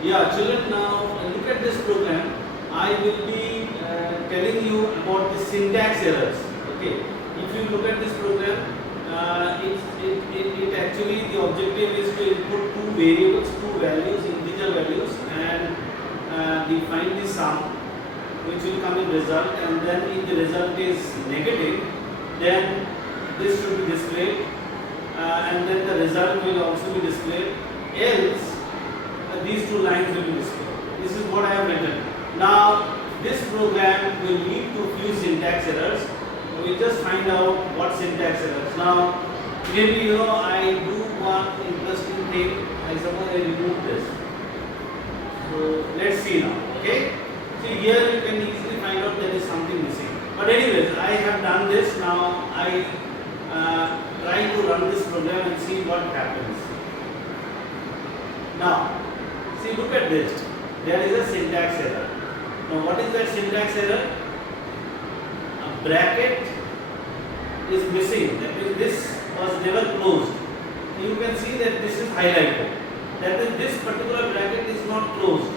Yeah, children, now look at this program. I will be telling you about the syntax errors. Okay, if you look at this program, it actually the objective is to input two variables, two values, integer values, and we find the sum, which will come in result. And then if the result is negative, then this should be displayed, and then the result will also be displayed. Else these two lines will be displayed. This is what I have written. Now this program will lead to few syntax errors. We just find out what syntax errors. Now maybe I do one interesting thing. I suppose I remove this. So let's see now. Okay. See here you can easily find out there is something missing. But anyways, I have done this. Now I try to run this program and see what happens. Now see, look at this. There is a syntax error. Now what is that syntax error? A bracket is missing. That means this was never closed. You can see that this is highlighted. That is, this particular bracket is not closed.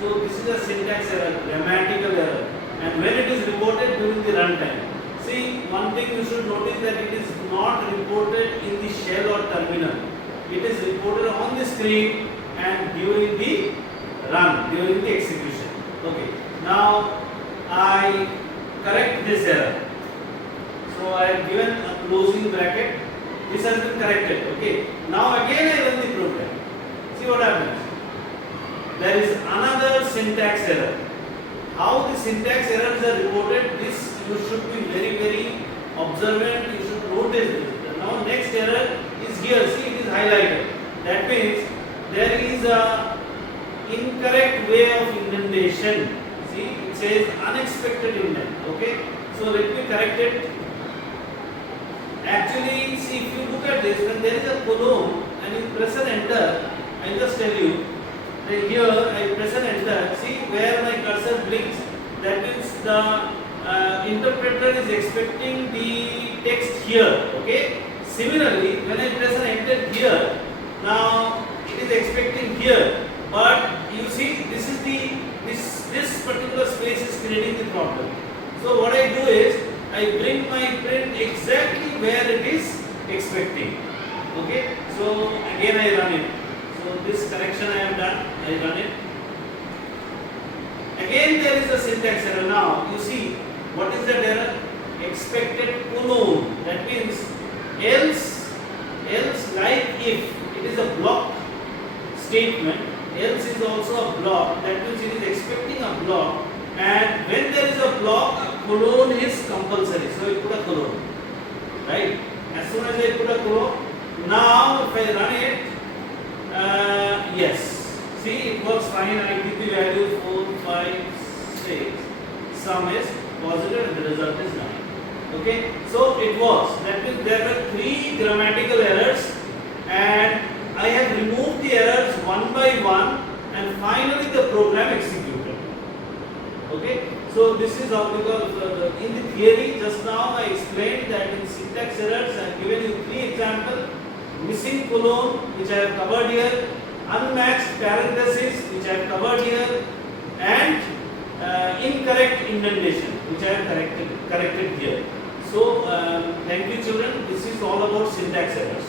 So this is a syntax error, grammatical error. And when it is reported during the runtime, see, one thing you should notice that it is not reported in the shell or terminal. It is reported on the screen and during the run, during the execution. Okay. Now I correct this error. So I have given a closing bracket. This has been corrected. Okay. Now again I run the program. See what happens. There is another syntax error. How the syntax errors are reported, this you should be very observant. You should notice this. Now next error is here. See, it is highlighted. That means there is a incorrect way of indentation. See, it says unexpected indent. Okay, so let me correct it. Actually, see, if you look at this, when there is a colon and you press an enter, I just tell you that here I press an enter. See where my cursor blinks. That means the interpreter is expecting the text here. Okay. Similarly, when I press an enter here, now it is expecting here, but you see this is this particular space is creating the problem. So what I do is I bring my print exactly where it is expecting. Okay, so again I run it. So this correction I have done, I run it. Again there is a syntax error. Now you see what is that error? Expected colon. That means else like if it is a block statement, else is also a block. That means it is expecting a block, and when there is a block, a colon is compulsory. So I put a colon, right? As soon as I put a colon, now if I run it, yes, see it works fine. I give the value 4, 5, 6. Sum is positive and the result is 9. Okay, so it works. That means there were 3 grammatical errors, and I have removed the errors one by one, and finally the program executed. Okay, so this is how, because in the theory just now I explained that in syntax errors I have given you 3 examples: missing colon, which I have covered here, unmatched parenthesis, which I have covered here, and incorrect indentation, which I have corrected here. So thank you children. This is all about syntax errors.